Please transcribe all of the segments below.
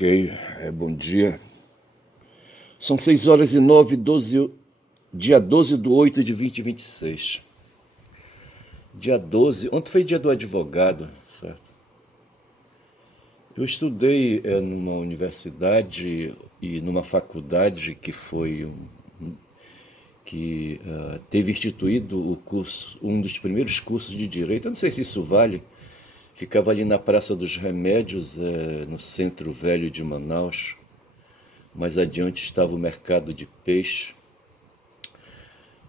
Ok, bom dia. São 6h09, dia 12/8/2026. Dia 12, ontem foi dia do advogado, certo? Eu estudei numa universidade e numa faculdade que teve instituído o curso, um dos primeiros cursos de direito. Eu não sei se isso vale. Ficava ali na Praça dos Remédios, no centro velho de Manaus. Mais adiante estava o mercado de peixe.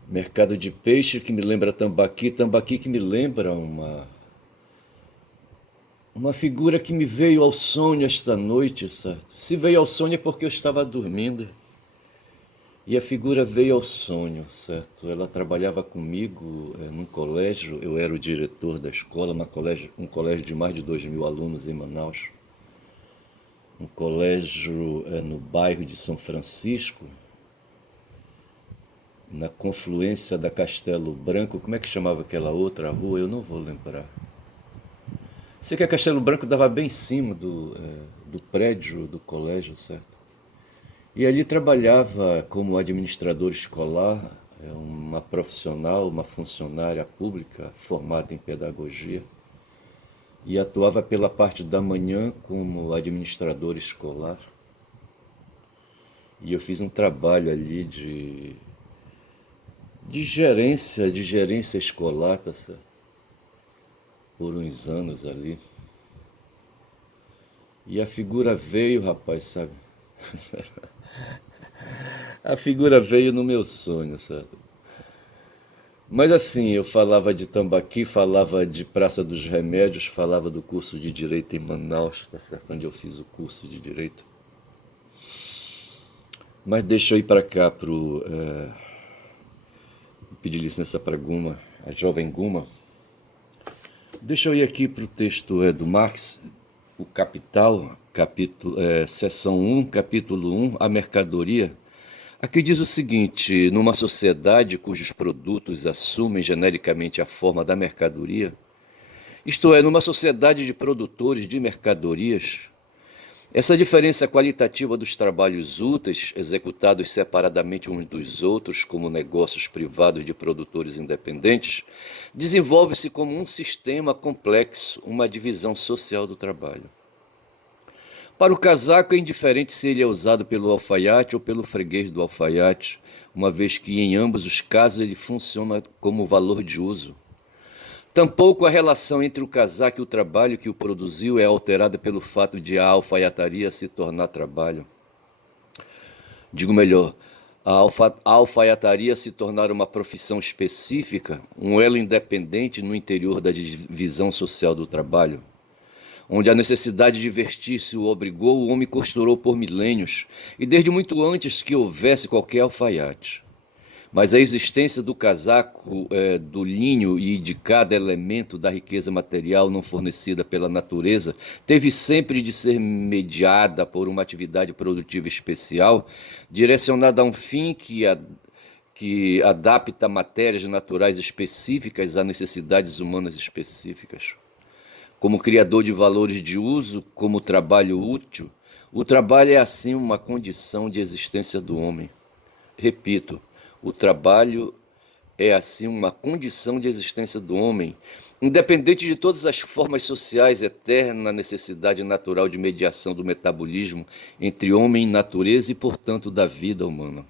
Mercado de peixe que me lembra Tambaqui, Tambaqui que me lembra uma figura que me veio ao sonho esta noite, certo? Se veio ao sonho é porque eu estava dormindo. E a figura veio ao sonho, certo? Ela trabalhava comigo num colégio, eu era o diretor da escola, um colégio de mais de 2.000 alunos em Manaus. Um colégio no bairro de São Francisco, na confluência da Castelo Branco. Como é que chamava aquela outra rua? Eu não vou lembrar. Sei que a Castelo Branco dava bem em cima do prédio do colégio, certo? E ali trabalhava como administrador escolar, uma profissional, uma funcionária pública formada em pedagogia, e atuava pela parte da manhã como administrador escolar. E eu fiz um trabalho ali de gerência escolar, tá certo? Por uns anos ali. E a figura veio, rapaz, sabe? A figura veio no meu sonho, sabe? Mas assim, eu falava de Tambaqui, falava de Praça dos Remédios, falava do curso de Direito em Manaus, tá certo? Onde eu fiz o curso de Direito. Mas deixa eu ir para cá pedir licença para Guma, a jovem Guma. Deixa eu ir aqui para o texto do Marx, o Capital, seção 1, capítulo 1, a mercadoria. Aqui diz o seguinte: numa sociedade cujos produtos assumem genericamente a forma da mercadoria, isto é, numa sociedade de produtores de mercadorias, essa diferença qualitativa dos trabalhos úteis, executados separadamente uns dos outros como negócios privados de produtores independentes, desenvolve-se como um sistema complexo, uma divisão social do trabalho. Para o casaco é indiferente se ele é usado pelo alfaiate ou pelo freguês do alfaiate, uma vez que em ambos os casos ele funciona como valor de uso. Tampouco a relação entre o casaco e o trabalho que o produziu é alterada pelo fato de a alfaiataria se tornar trabalho. Digo melhor, a alfaiataria se tornar uma profissão específica, um elo independente no interior da divisão social do trabalho. Onde a necessidade de vestir-se o obrigou, o homem costurou por milênios, e desde muito antes que houvesse qualquer alfaiate. Mas a existência do casaco, do linho e de cada elemento da riqueza material não fornecida pela natureza, teve sempre de ser mediada por uma atividade produtiva especial, direcionada a um fim que adapta matérias naturais específicas a necessidades humanas específicas. Como criador de valores de uso, como trabalho útil, o trabalho é assim uma condição de existência do homem. Repito, o trabalho é assim uma condição de existência do homem, independente de todas as formas sociais, eterna necessidade natural de mediação do metabolismo entre homem e natureza e, portanto, da vida humana.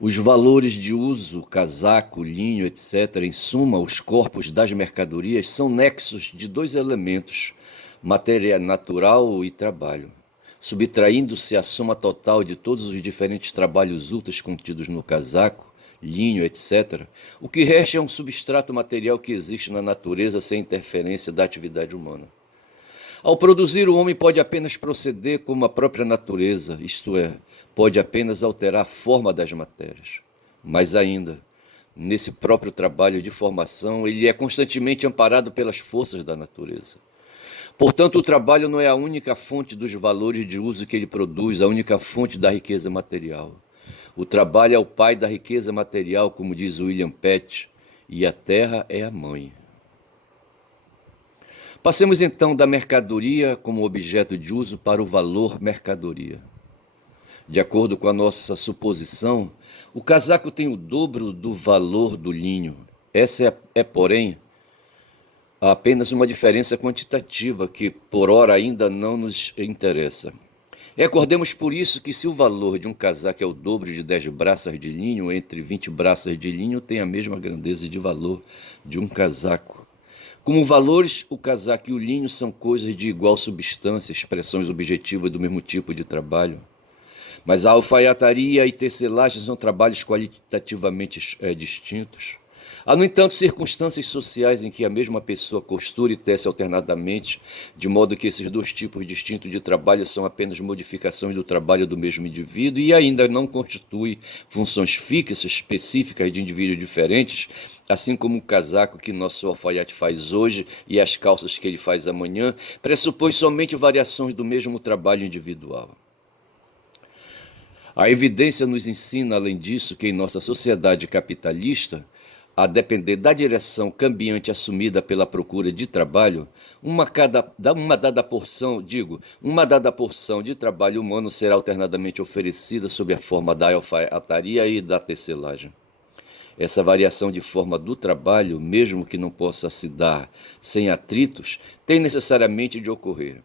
Os valores de uso, casaco, linho, etc., em suma, os corpos das mercadorias, são nexos de dois elementos, matéria natural e trabalho, subtraindo-se a soma total de todos os diferentes trabalhos úteis contidos no casaco, linho, etc., o que resta é um substrato material que existe na natureza sem interferência da atividade humana. Ao produzir, o homem pode apenas proceder como a própria natureza, isto é, pode apenas alterar a forma das matérias. Mas ainda, nesse próprio trabalho de formação, ele é constantemente amparado pelas forças da natureza. Portanto, o trabalho não é a única fonte dos valores de uso que ele produz, a única fonte da riqueza material. O trabalho é o pai da riqueza material, como diz William Pett, e a terra é a mãe. Passemos então da mercadoria como objeto de uso para o valor mercadoria. De acordo com a nossa suposição, o casaco tem o dobro do valor do linho. Essa é, porém, apenas uma diferença quantitativa que, por ora, ainda não nos interessa. Recordemos por isso que se o valor de um casaco é o dobro de 10 braças de linho, entre 20 braças de linho tem a mesma grandeza de valor de um casaco. Como valores, o casaco e o linho são coisas de igual substância, expressões objetivas do mesmo tipo de trabalho. Mas a alfaiataria e tecelagem são trabalhos qualitativamente distintos. Há, no entanto, circunstâncias sociais em que a mesma pessoa costura e tece alternadamente, de modo que esses dois tipos distintos de trabalho são apenas modificações do trabalho do mesmo indivíduo e ainda não constituem funções fixas, específicas de indivíduos diferentes, assim como o casaco que nosso alfaiate faz hoje e as calças que ele faz amanhã, pressupõe somente variações do mesmo trabalho individual. A evidência nos ensina, além disso, que em nossa sociedade capitalista, a depender da direção cambiante assumida pela procura de trabalho, uma dada porção de trabalho humano será alternadamente oferecida sob a forma da alfaiataria e da tecelagem. Essa variação de forma do trabalho, mesmo que não possa se dar sem atritos, tem necessariamente de ocorrer.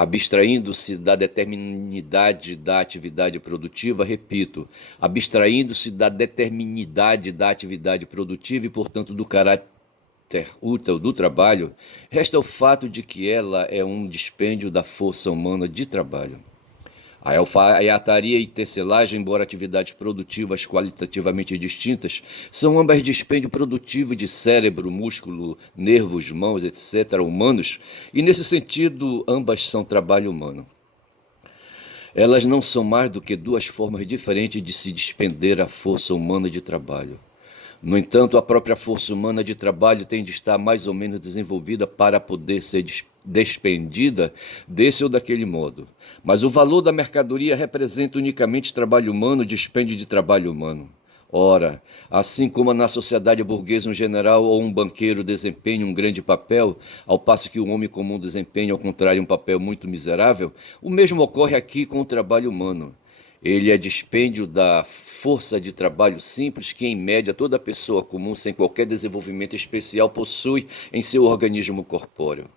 Abstraindo-se da determinidade da atividade produtiva, repito, abstraindo-se da determinidade da atividade produtiva e, portanto, do caráter útil do trabalho, resta o fato de que ela é um dispêndio da força humana de trabalho. A alfaiataria e tecelagem, embora atividades produtivas qualitativamente distintas, são ambas dispêndio produtivo de cérebro, músculo, nervos, mãos, etc., humanos, e nesse sentido ambas são trabalho humano. Elas não são mais do que duas formas diferentes de se despender a força humana de trabalho. No entanto, a própria força humana de trabalho tem de estar mais ou menos desenvolvida para poder ser despendida desse ou daquele modo. Mas o valor da mercadoria representa unicamente trabalho humano, dispêndio de trabalho humano. Ora, assim como na sociedade burguesa um general ou um banqueiro desempenha um grande papel, ao passo que o homem comum desempenha, ao contrário, um papel muito miserável, o mesmo ocorre aqui com o trabalho humano. Ele é dispêndio da força de trabalho simples que, em média, toda pessoa comum, sem qualquer desenvolvimento especial, possui em seu organismo corpóreo.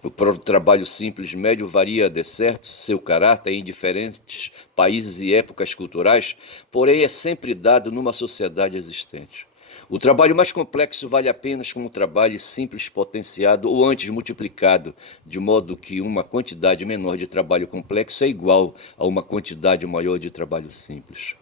O próprio trabalho simples médio varia, de certo, seu caráter em diferentes países e épocas culturais, porém é sempre dado numa sociedade existente. O trabalho mais complexo vale apenas como trabalho simples potenciado ou antes multiplicado, de modo que uma quantidade menor de trabalho complexo é igual a uma quantidade maior de trabalho simples.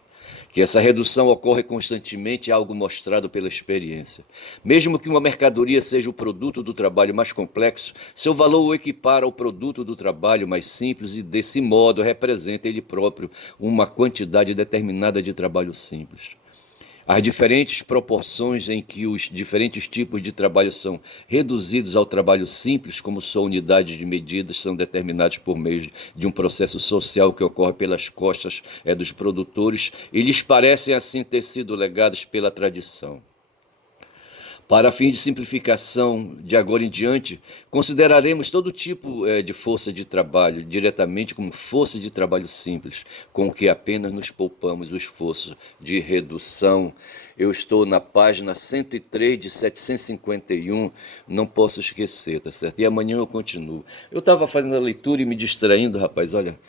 Que essa redução ocorre constantemente é algo mostrado pela experiência. Mesmo que uma mercadoria seja o produto do trabalho mais complexo, seu valor o equipara ao produto do trabalho mais simples e, desse modo, representa ele próprio uma quantidade determinada de trabalho simples. As diferentes proporções em que os diferentes tipos de trabalho são reduzidos ao trabalho simples, como sua unidade de medidas, são determinados por meio de um processo social que ocorre pelas costas dos produtores e lhes parecem assim ter sido legados pela tradição. Para fim de simplificação, de agora em diante, consideraremos todo tipo de força de trabalho diretamente como força de trabalho simples, com o que apenas nos poupamos o esforço de redução. Eu estou na página 103 de 751, não posso esquecer, tá certo? E amanhã eu continuo. Eu estava fazendo a leitura e me distraindo, rapaz, olha,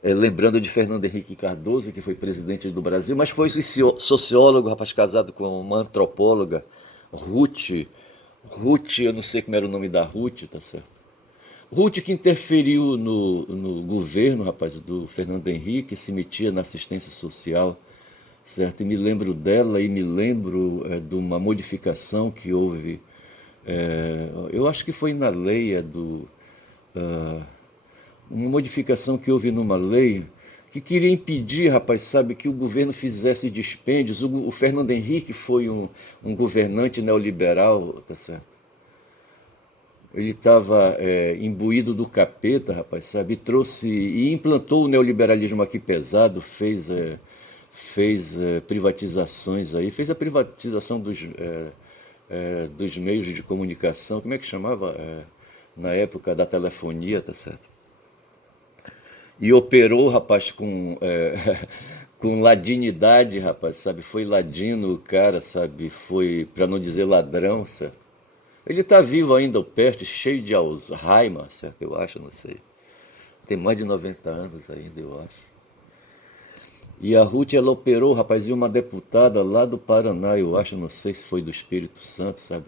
lembrando de Fernando Henrique Cardoso, que foi presidente do Brasil, mas foi esse sociólogo, rapaz, casado com uma antropóloga, Ruth, eu não sei como era o nome da Ruth, tá certo? Ruth que interferiu no governo, rapaz, do Fernando Henrique, se metia na assistência social, certo? E me lembro dela e me lembro de uma modificação que houve, eu acho que foi na lei uma modificação que houve numa lei que queria impedir, rapaz, sabe, que o governo fizesse dispêndios. O Fernando Henrique foi um governante neoliberal, tá certo? Ele estava imbuído do capeta, rapaz, sabe, e implantou o neoliberalismo aqui pesado, fez privatizações aí, fez a privatização dos meios de comunicação, como é que chamava? na época da telefonia, tá certo? E operou, rapaz, com, com ladinidade, rapaz, sabe? Foi ladino o cara, sabe? Foi, para não dizer ladrão, certo? Ele tá vivo ainda, o Peste, cheio de Alzheimer, certo? Eu acho, não sei. Tem mais de 90 anos ainda, eu acho. E a Ruth, ela operou, rapaz, e uma deputada lá do Paraná, eu acho, não sei se foi do Espírito Santo, sabe?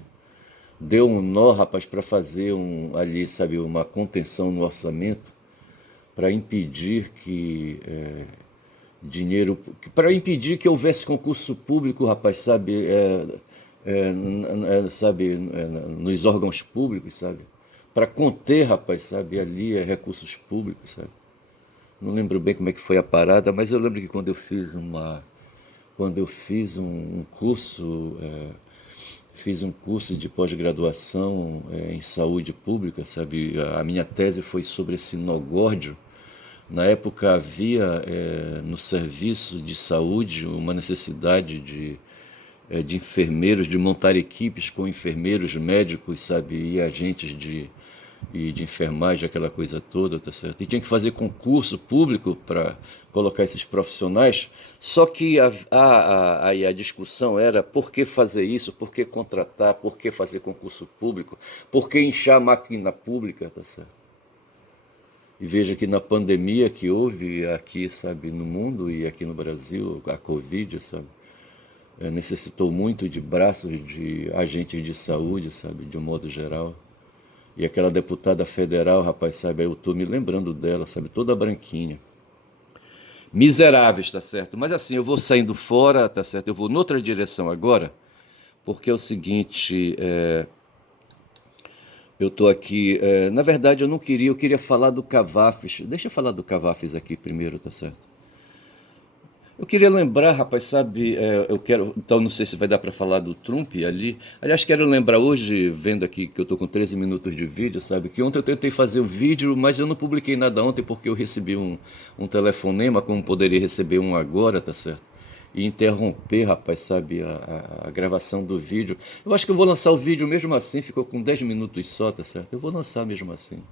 Deu um nó, rapaz, para fazer ali, sabe, uma contenção no orçamento, para impedir que dinheiro, para impedir que houvesse concurso público, rapaz, sabe, sabe, nos órgãos públicos, sabe, para conter, rapaz, sabe, ali recursos públicos, sabe. Não lembro bem como é que foi a parada, mas eu lembro que quando eu fiz um curso, fiz um curso de pós-graduação em saúde pública, sabe, a minha tese foi sobre esse sinogórdio. Na época havia no serviço de saúde uma necessidade de enfermeiros, de montar equipes com enfermeiros, médicos, sabe, e agentes de enfermagem, aquela coisa toda, tá certo? E tinha que fazer concurso público para colocar esses profissionais, só que a discussão era por que fazer isso, por que contratar, por que fazer concurso público, por que inchar a máquina pública, tá certo? E veja que na pandemia que houve aqui, sabe, no mundo e aqui no Brasil, a Covid, sabe, necessitou muito de braços de agentes de saúde, sabe, de um modo geral. E aquela deputada federal, rapaz, sabe, eu tô me lembrando dela, sabe, toda branquinha. Miseráveis, tá certo? Mas assim, eu vou saindo fora, tá certo? Eu vou noutra direção agora, porque é o seguinte, eu estou aqui. Na verdade, eu não queria, eu queria falar do Cavafis. Deixa eu falar do Cavafis aqui primeiro, tá certo? Eu queria lembrar, rapaz, sabe? Eu quero. Então, não sei se vai dar para falar do Trump ali. Aliás, quero lembrar hoje, vendo aqui que eu estou com 13 minutos de vídeo, sabe? Que ontem eu tentei fazer o vídeo, mas eu não publiquei nada ontem porque eu recebi um telefonema, como poderia receber um agora, tá certo? E interromper, rapaz, sabe, a gravação do vídeo. Eu acho que eu vou lançar o vídeo mesmo assim, ficou com 10 minutos só, tá certo? Eu vou lançar mesmo assim.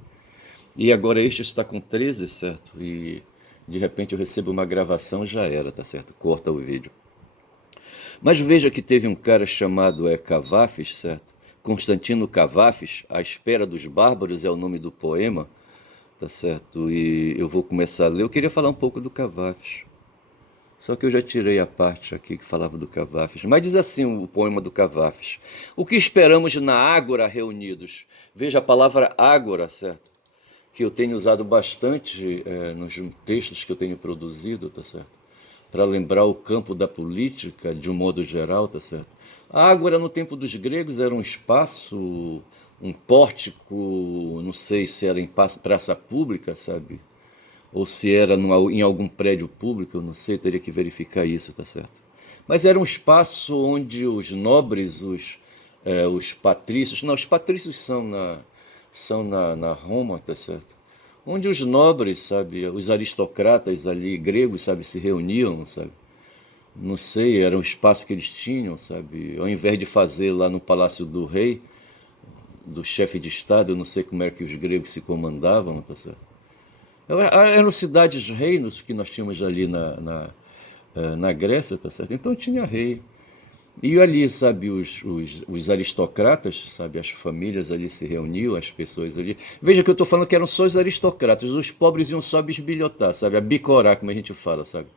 E agora este está com 13, certo? E de repente eu recebo uma gravação, já era, tá certo? Corta o vídeo. Mas veja que teve um cara chamado Cavafis, certo? Constantino Cavafis, A Espera dos Bárbaros é o nome do poema, tá certo? E eu vou começar a ler. Eu queria falar um pouco do Cavafis. Só que eu já tirei a parte aqui que falava do Cavafis. Mas diz assim o poema do Cavafis: o que esperamos na ágora reunidos? Veja a palavra ágora, certo? Que eu tenho usado bastante nos textos que eu tenho produzido, tá certo? Para lembrar o campo da política de um modo geral, tá certo? A ágora no tempo dos gregos era um espaço, um pórtico, não sei se era em praça pública, sabe? Ou se era em algum prédio público, eu não sei, teria que verificar isso, tá certo? Mas era um espaço onde os nobres, os patrícios, não, os patrícios são na Roma, tá certo? Onde os nobres, sabe, os aristocratas ali, gregos, sabe, se reuniam, sabe? Não sei, era um espaço que eles tinham, sabe? Ao invés de fazer lá no Palácio do Rei, do chefe de Estado, eu não sei como era que os gregos se comandavam, tá certo? Eram cidades-reinos que nós tínhamos ali na Grécia, tá certo? Então tinha rei. E ali, sabe, os aristocratas, sabe, as famílias ali se reuniam, as pessoas ali. Veja que eu estou falando que eram só os aristocratas, os pobres iam só bisbilhotar, sabe, a bicorar, como a gente fala, sabe.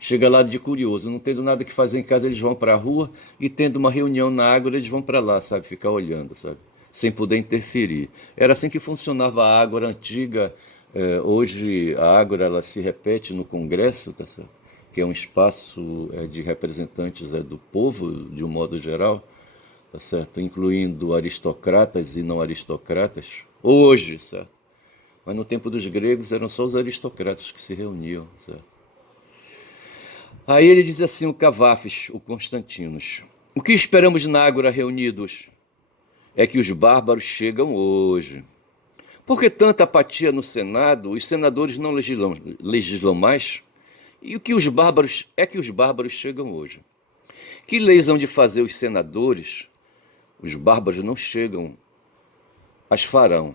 Chega lá de curioso, não tendo nada que fazer em casa, eles vão para a rua e tendo uma reunião na Ágora, eles vão para lá, sabe, ficar olhando, sabe, sem poder interferir. Era assim que funcionava a Ágora antiga. Hoje a Ágora ela se repete no Congresso, tá certo? Que é um espaço de representantes do povo, de um modo geral, tá certo? Incluindo aristocratas e não aristocratas, hoje, certo? Mas no tempo dos gregos eram só os aristocratas que se reuniam, certo? Aí ele diz assim, o Cavafis, o Constantinos: o que esperamos na Ágora reunidos é que os bárbaros chegam hoje. Por que tanta apatia no Senado? Os senadores não legislam mais? E o que os bárbaros é que os bárbaros chegam hoje? Que leis hão de fazer os senadores? Os bárbaros não chegam, as farão.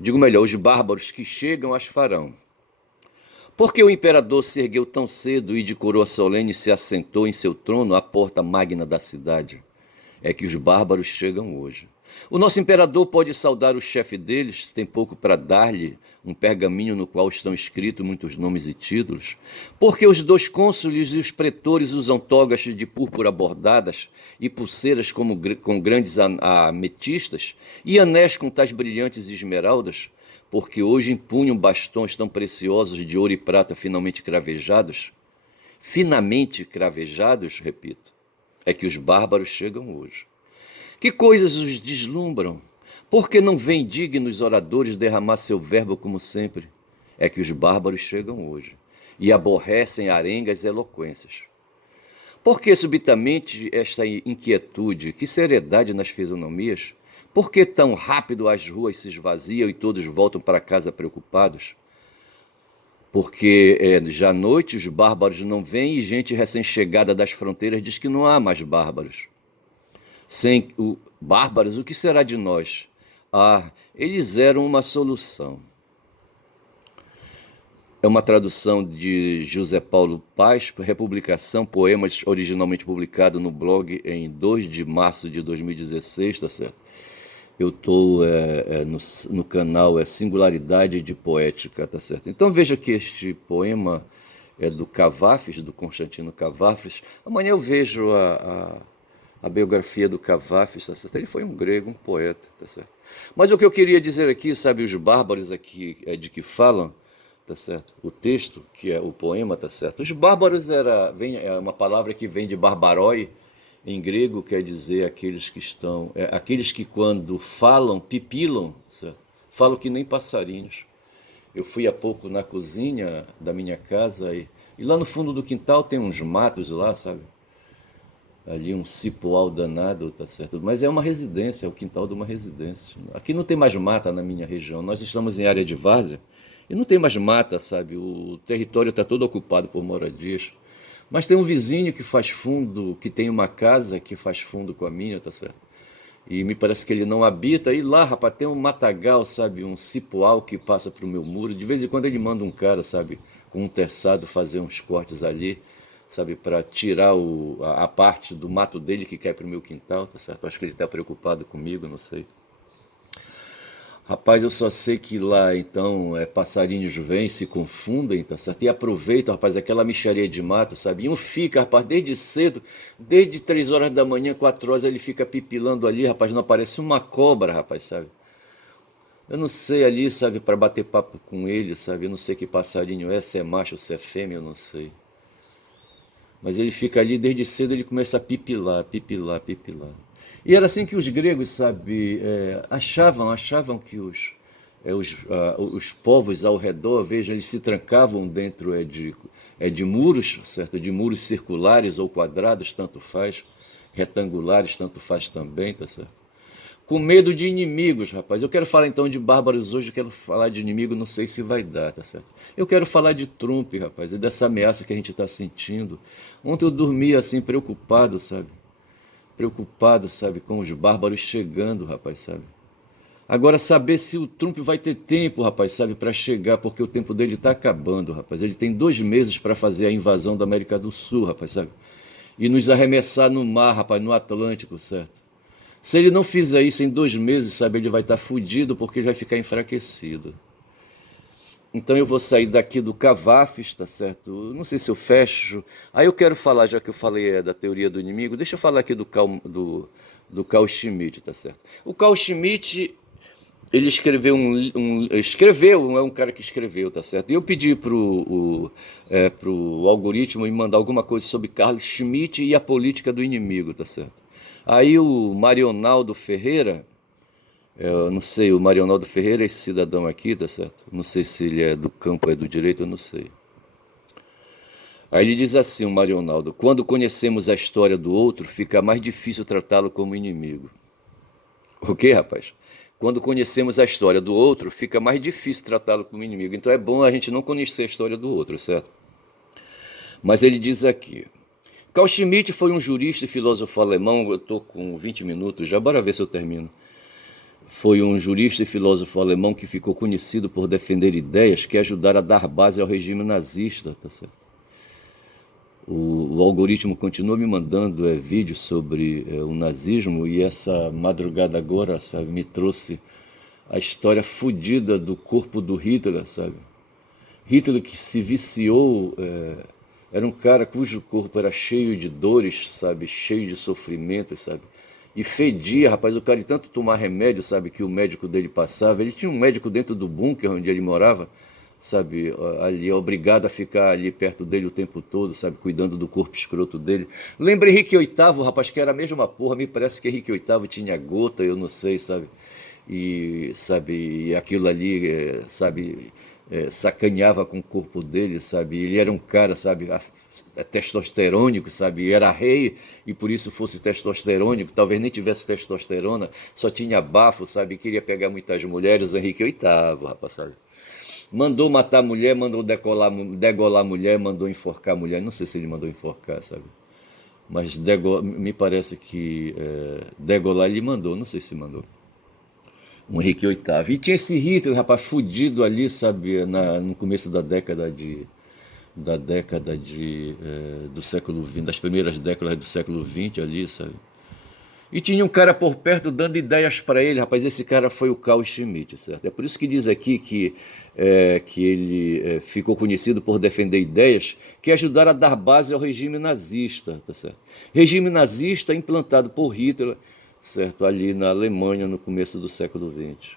Digo melhor, os bárbaros que chegam as farão. Porque o imperador se ergueu tão cedo e de coroa solene se assentou em seu trono à porta magna da cidade? É que os bárbaros chegam hoje. O nosso imperador pode saudar o chefe deles, tem pouco para dar-lhe, um pergaminho no qual estão escritos muitos nomes e títulos, porque os dois cônsules e os pretores usam togas de púrpura bordadas e pulseiras com grandes ametistas e anéis com tais brilhantes esmeraldas, porque hoje empunham bastões tão preciosos de ouro e prata finamente cravejados, repito, é que os bárbaros chegam hoje. Que coisas os deslumbram? Por que não vêm dignos oradores derramar seu verbo como sempre? É que os bárbaros chegam hoje e aborrecem arengas e eloquências. Por que subitamente esta inquietude? Que seriedade nas fisionomias? Por que tão rápido as ruas se esvaziam e todos voltam para casa preocupados? Porque já à noite os bárbaros não vêm e gente recém-chegada das fronteiras diz que não há mais bárbaros. Sem bárbaros, o que será de nós? Eles eram uma solução. É uma tradução de José Paulo Paz, republicação, poemas originalmente publicado no blog em 2 de março de 2016, tá certo? Eu estou no canal Singularidade de Poética, tá certo? Então veja que este poema é do Cavafis, do Constantino Cavafis. Amanhã eu vejo a biografia do Cavafis, tá certo? Ele foi um grego, um poeta, tá certo? Mas o que eu queria dizer aqui, sabe, os bárbaros aqui de que falam, tá certo? O texto, que é o poema, tá certo? Os bárbaros é uma palavra que vem de barbaroi, em grego quer dizer aqueles que estão, aqueles que quando falam, pipilam, certo? Falam que nem passarinhos. Eu fui há pouco na cozinha da minha casa e lá no fundo do quintal tem uns matos lá, sabe? Ali um cipoal danado, tá certo? Mas é uma residência, é o quintal de uma residência. Aqui não tem mais mata na minha região. Nós estamos em área de várzea e não tem mais mata, sabe? O território está todo ocupado por moradias. Mas tem um vizinho que faz fundo, que tem uma casa que faz fundo com a minha, tá certo? E me parece que ele não habita. E lá, rapaz, tem um matagal, sabe? Um cipoal que passa pro meu muro. De vez em quando ele manda um cara, sabe? Com um terçado fazer uns cortes ali, sabe? Para tirar a parte do mato dele que cai pro meu quintal, tá certo? Acho que ele tá preocupado comigo, não sei. Rapaz, eu só sei que lá, então, passarinhos vêm, se confundem, tá certo? E aproveitam, rapaz, aquela mixaria de mato, sabe? E um fica, rapaz, desde cedo, desde 3 horas da manhã, 4 horas, ele fica pipilando ali, rapaz, não aparece uma cobra, rapaz, sabe? Eu não sei ali, sabe, para bater papo com ele, sabe? Eu não sei que passarinho é, se é macho, se é fêmea, eu não sei. Mas ele fica ali desde cedo, ele começa a pipilar, pipilar, pipilar. E era assim que os gregos, sabe, achavam que os povos ao redor, veja, eles se trancavam dentro de muros, certo? De muros circulares ou quadrados, tanto faz, retangulares, tanto faz também, tá certo? Com medo de inimigos, rapaz. Eu quero falar então de bárbaros hoje, eu quero falar de inimigo, não sei se vai dar, tá certo? Eu quero falar de Trump, rapaz, e dessa ameaça que a gente está sentindo. Ontem eu dormi assim, preocupado, sabe? Preocupado, sabe, com os bárbaros chegando, rapaz, sabe? Agora, saber se o Trump vai ter tempo, rapaz, sabe, para chegar, porque o tempo dele está acabando, rapaz. Ele tem 2 meses para fazer a invasão da América do Sul, rapaz, sabe? E nos arremessar no mar, rapaz, no Atlântico, certo? Se ele não fizer isso em 2 meses, sabe, ele vai estar fudido porque ele vai ficar enfraquecido. Então eu vou sair daqui do Cavafis, tá certo? Não sei se eu fecho. Aí eu quero falar, já que eu falei da teoria do inimigo, deixa eu falar aqui do Carl Schmitt, tá certo? O Carl Schmitt, ele escreveu escreveu, não é um cara que escreveu, tá certo? E eu pedi pro algoritmo me mandar alguma coisa sobre Carl Schmitt e a política do inimigo, tá certo? Aí o Marionaldo Ferreira, eu não sei, o Marionaldo Ferreira é esse cidadão aqui, tá certo? Não sei se ele é do campo ou é do direito, eu não sei. Aí ele diz assim, o Marionaldo: quando conhecemos a história do outro, fica mais difícil tratá-lo como inimigo. O quê, rapaz? Quando conhecemos a história do outro, fica mais difícil tratá-lo como inimigo. Então é bom a gente não conhecer a história do outro, certo? Mas ele diz aqui: Carl Schmitt foi um jurista e filósofo alemão. Eu estou com 20 minutos já, bora ver se eu termino. foi um jurista e filósofo alemão que ficou conhecido por defender ideias que ajudaram a dar base ao regime nazista, tá certo? O algoritmo continua me mandando vídeos sobre o nazismo, e essa madrugada agora, sabe, me trouxe a história fodida do corpo do Hitler, sabe? Hitler, que se viciou, era um cara cujo corpo era cheio de dores, sabe? Cheio de sofrimentos, sabe? E fedia, rapaz, o cara de tanto tomar remédio, sabe, que o médico dele passava. Ele tinha um médico dentro do bunker onde ele morava, sabe, ali, obrigado a ficar ali perto dele o tempo todo, sabe, cuidando do corpo escroto dele. Lembra Henrique VIII, rapaz, que era a mesma porra, me parece que Henrique VIII tinha gota, eu não sei, sabe, e, sabe, e aquilo ali, sabe, sacaneava com o corpo dele, sabe, ele era um cara, sabe, testosterônico, sabe, era rei e por isso fosse testosterônico, talvez nem tivesse testosterona, só tinha bafo, sabe, queria pegar muitas mulheres, o Henrique VIII, rapaz, sabe. Mandou matar a mulher, mandou degolar a mulher, mandou enforcar a mulher. Não sei se ele mandou enforcar, sabe? Mas me parece que degolar ele mandou, não sei se mandou. Um Henrique VIII. E tinha esse Hitler, rapaz, fudido ali, sabe, no começo da década do século XX, das primeiras décadas do século XX ali, sabe? E tinha um cara por perto dando ideias para ele, rapaz, esse cara foi o Carl Schmitt, certo? É por isso que diz aqui que ele ficou conhecido por defender ideias que ajudaram a dar base ao regime nazista, tá certo? Regime nazista implantado por Hitler, certo? Ali na Alemanha no começo do século XX.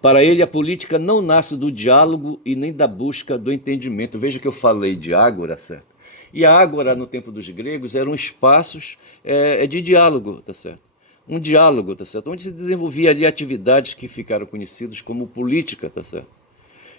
Para ele, a política não nasce do diálogo e nem da busca do entendimento. Veja que eu falei de ágora, certo? E a ágora, no tempo dos gregos, eram espaços de diálogo, tá certo? Um diálogo, tá certo? Onde se desenvolvia ali atividades que ficaram conhecidas como política, tá certo?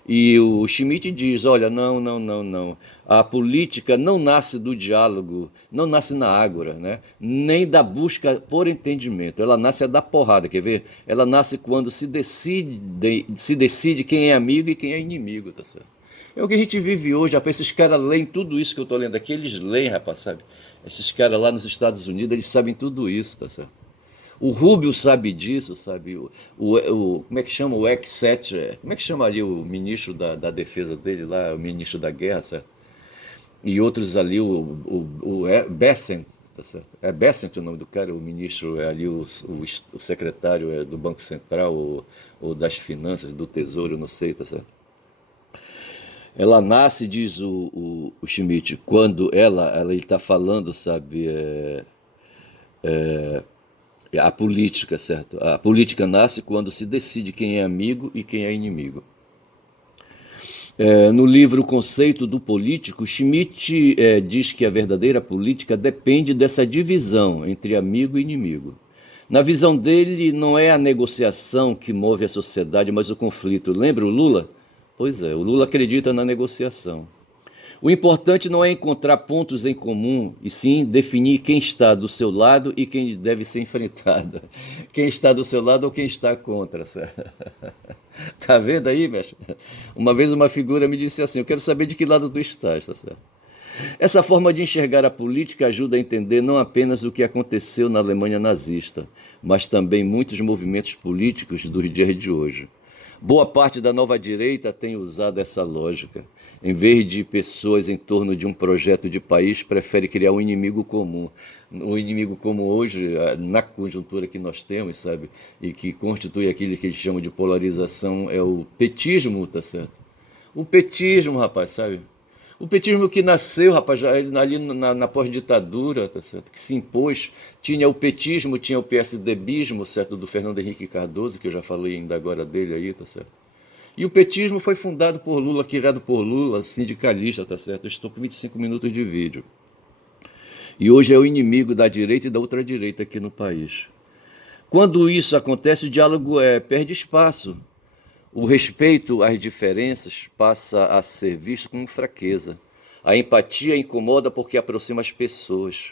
E o Schmitt diz, olha, não, não, não, não. A política não nasce do diálogo, não nasce na ágora, né? Nem da busca por entendimento. Ela nasce da porrada, quer ver? Ela nasce quando se decide quem é amigo e quem é inimigo, tá certo? É o que a gente vive hoje, rapaz. Esses caras leem tudo isso que eu estou lendo aqui, eles leem, rapaz, sabe? Esses caras lá nos Estados Unidos, eles sabem tudo isso, tá certo? O Rubio sabe disso, sabe? Como é que chama? O Exeter. Como é que chama ali o ministro da defesa dele lá, o ministro da guerra, certo? E outros ali, o Bessent, tá certo? É Bessent o nome do cara, o ministro é ali, o secretário do Banco Central, ou das Finanças, do Tesouro, não sei, tá certo? Ela nasce, diz o Schmitt, quando ele está falando, sabe, a política, certo? A política nasce quando se decide quem é amigo e quem é inimigo. No livro O Conceito do Político, Schmitt diz que a verdadeira política depende dessa divisão entre amigo e inimigo. Na visão dele, não é a negociação que move a sociedade, mas o conflito. Lembra o Lula? Pois é, o Lula acredita na negociação. O importante não é encontrar pontos em comum, e sim definir quem está do seu lado e quem deve ser enfrentado. Quem está do seu lado ou quem está contra. Tá vendo aí, mestre? Uma vez uma figura me disse assim, eu quero saber de que lado tu estás, tá certo? Essa forma de enxergar a política ajuda a entender não apenas o que aconteceu na Alemanha nazista, mas também muitos movimentos políticos dos dias de hoje. Boa parte da nova direita tem usado essa lógica. Em vez de pessoas em torno de um projeto de país, prefere criar um inimigo comum. O inimigo comum hoje, na conjuntura que nós temos, sabe, e que constitui aquilo que eles chamam de polarização, é o petismo, tá certo? O petismo, rapaz, sabe? O petismo que nasceu, rapaz, ali na pós-ditadura, tá certo? Que se impôs, tinha o petismo, tinha o PSDBismo, certo? Do Fernando Henrique Cardoso, que eu já falei ainda agora dele aí, tá certo? E o petismo foi fundado por Lula, criado por Lula, sindicalista, tá certo? Eu estou com 25 minutos de vídeo. E hoje é o inimigo da direita e da ultradireita aqui no país. Quando isso acontece, o diálogo perde espaço. O respeito às diferenças passa a ser visto como fraqueza. A empatia incomoda porque aproxima as pessoas.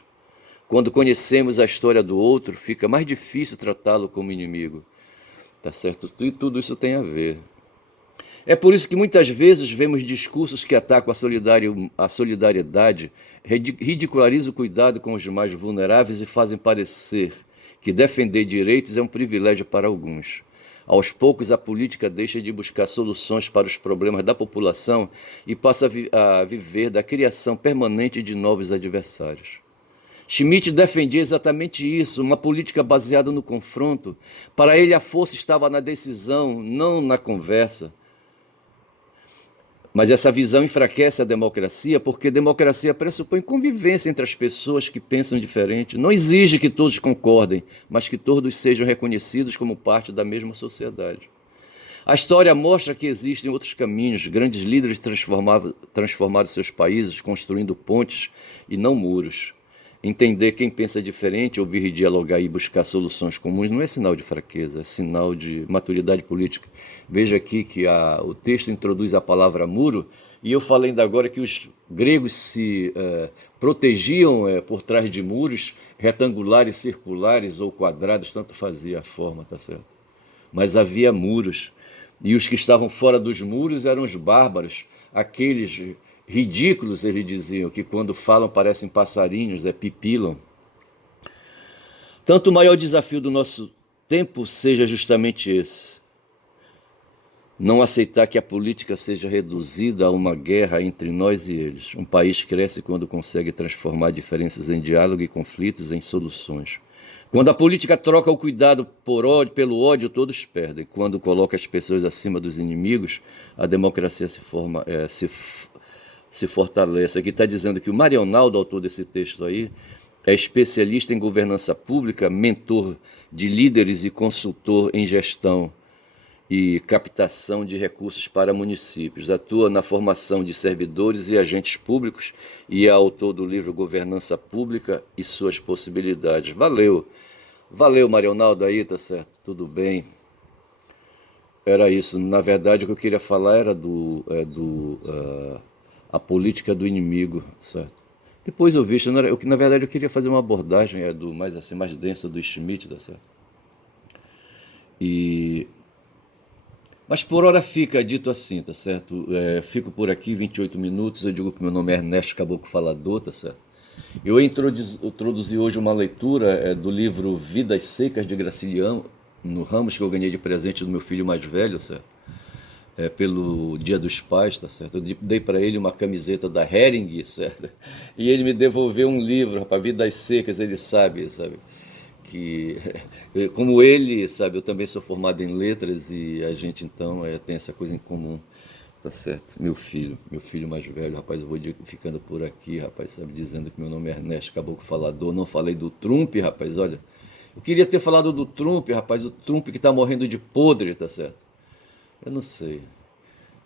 Quando conhecemos a história do outro, fica mais difícil tratá-lo como inimigo. Tá certo? E tudo isso tem a ver. É por isso que muitas vezes vemos discursos que atacam a solidariedade, ridicularizam o cuidado com os mais vulneráveis e fazem parecer que defender direitos é um privilégio para alguns. Aos poucos, a política deixa de buscar soluções para os problemas da população e passa a viver da criação permanente de novos adversários. Schmitt defendia exatamente isso, uma política baseada no confronto. Para ele, a força estava na decisão, não na conversa. Mas essa visão enfraquece a democracia, porque democracia pressupõe convivência entre as pessoas que pensam diferente. Não exige que todos concordem, mas que todos sejam reconhecidos como parte da mesma sociedade. A história mostra que existem outros caminhos. Grandes líderes transformaram seus países construindo pontes e não muros. Entender quem pensa diferente, ouvir dialogar e buscar soluções comuns não é sinal de fraqueza, é sinal de maturidade política. Veja aqui que o texto introduz a palavra muro, e eu falei ainda agora que os gregos se protegiam por trás de muros retangulares, circulares ou quadrados, tanto fazia a forma, tá certo? Mas havia muros, e os que estavam fora dos muros eram os bárbaros, aqueles ridículos, eles diziam, que quando falam parecem passarinhos, pipilam. Tanto o maior desafio do nosso tempo seja justamente esse. Não aceitar que a política seja reduzida a uma guerra entre nós e eles. Um país cresce quando consegue transformar diferenças em diálogo e conflitos em soluções. Quando a política troca o cuidado pelo ódio, todos perdem. Quando coloca as pessoas acima dos inimigos, a democracia se fortalece. Aqui está dizendo que o Marionaldo, autor desse texto aí, é especialista em governança pública, mentor de líderes e consultor em gestão e captação de recursos para municípios. Atua na formação de servidores e agentes públicos e é autor do livro Governança Pública e Suas Possibilidades. Valeu, Marionaldo aí, tá certo? Tudo bem. Era isso. Na verdade, o que eu queria falar era a política do inimigo, certo? Depois eu vi, na verdade eu queria fazer uma abordagem mais densa do Schmitt, tá certo? Mas por hora fica dito assim, tá certo? Fico por aqui 28 minutos, eu digo que meu nome é Ernesto Caboclo Falador, tá certo? Eu introduzi hoje uma leitura do livro Vidas Secas de Graciliano Ramos, que eu ganhei de presente do meu filho mais velho, certo? Pelo Dia dos Pais, tá certo? Eu dei para ele uma camiseta da Hering, certo? E ele me devolveu um livro, rapaz, Vidas Secas, ele sabe que, como ele, sabe, eu também sou formado em letras e a gente então tem essa coisa em comum, tá certo? Meu filho mais velho, rapaz, eu vou ficando por aqui, rapaz, sabe, dizendo que meu nome é Ernesto Caboclo Falador, não falei do Trump, rapaz, olha, eu queria ter falado do Trump, rapaz, o Trump que tá morrendo de podre, tá certo? Eu não sei.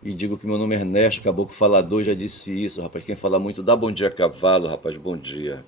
E digo que meu nome é Ernesto Caboclo Falador, já disse isso, rapaz. Quem fala muito dá bom dia a cavalo, rapaz, bom dia.